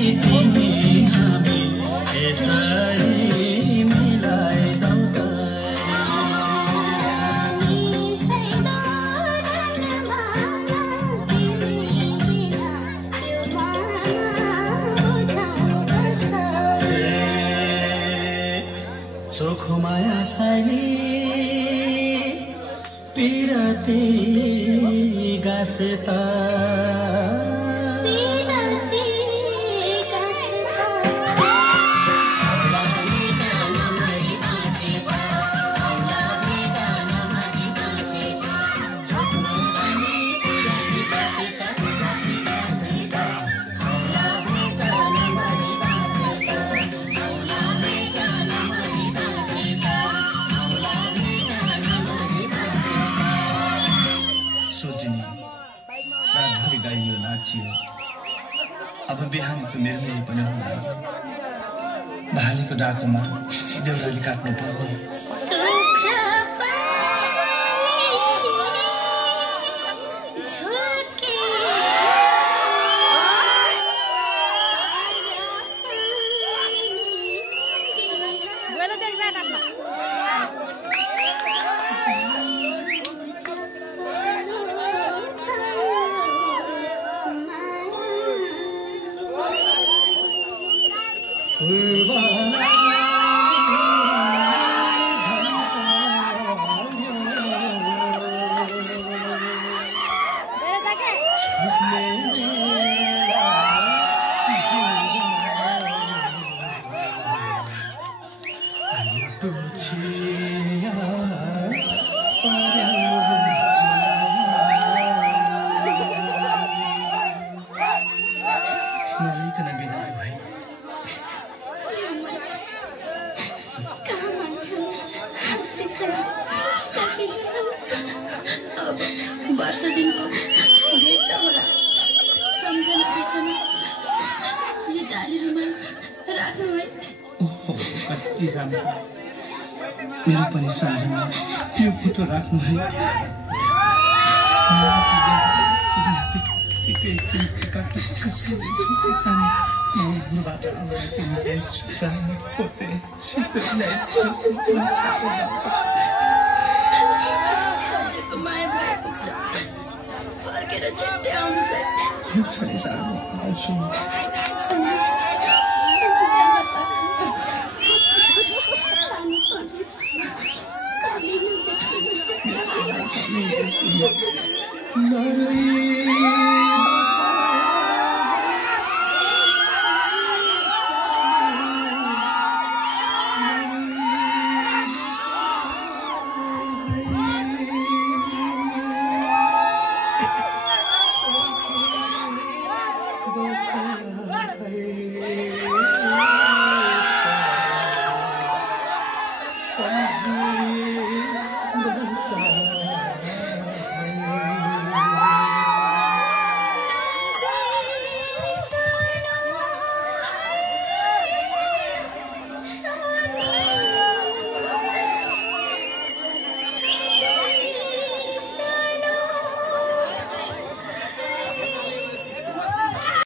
तिमी हामी यसरी मिलाइदौ त चोखो माया साइली पिरती गासेता अब बिहानको मेरो पनि होला भालीको डाकोमा देउराली काट्नु पर्ने वर्ष दिनको भेट त होला सम्झना बिर्सना यो जालीमा राख्नु है ओहो कति राम्रो मेरो पनि सम्झना यो फोटो राख्नु है माया भए पुग्छ फर्केर छिट्टै आउनु सक्छ आउँछु